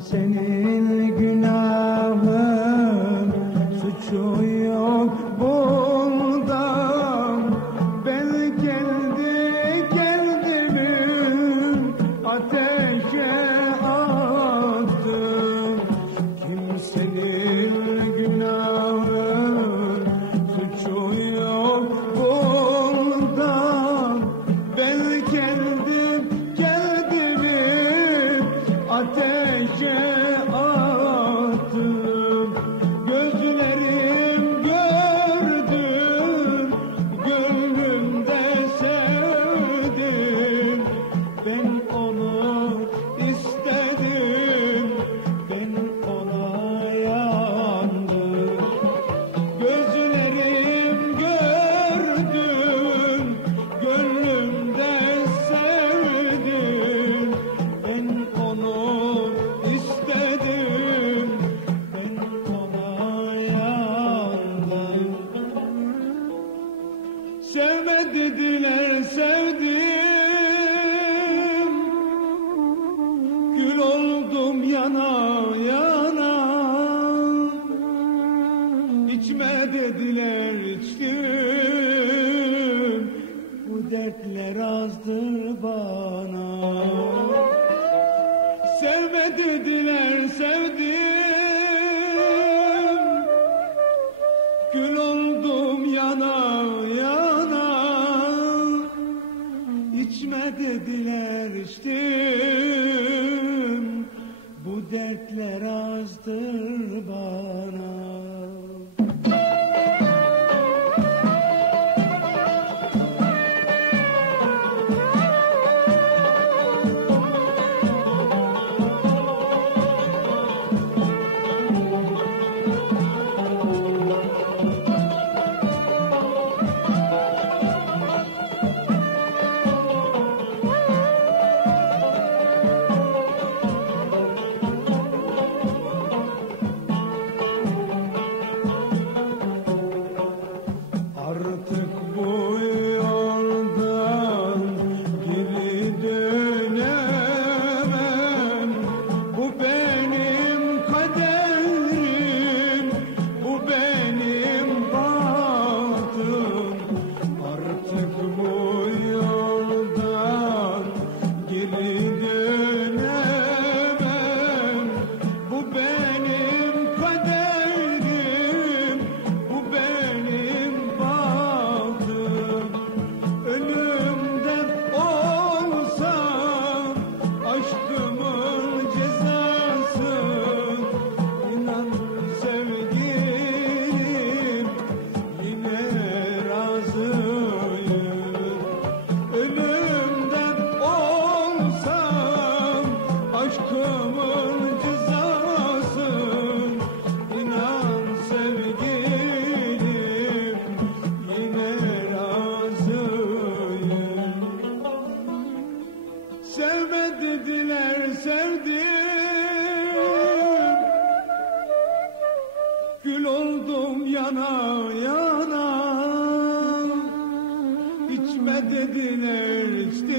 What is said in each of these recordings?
senin günahın. Suçu yok bunda ben kendi kendimi ateşe attım. Kimsenin günahın suçu yok bunda ben kendim kendimi ateşe Yeah. Dediler sevdim. Gül oldum yana yana. İçme dediler içtim. Bu dertler azdır bana. Sevme dediler sevdim Sevme dediler sevdim Gül oldum yana yana. İçme dediler içtim.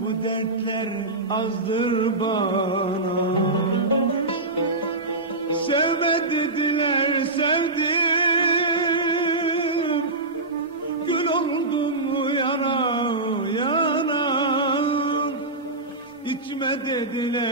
Bu dertler azdır bana. Sevme dediler sevdim. Gül oldum yana dediler.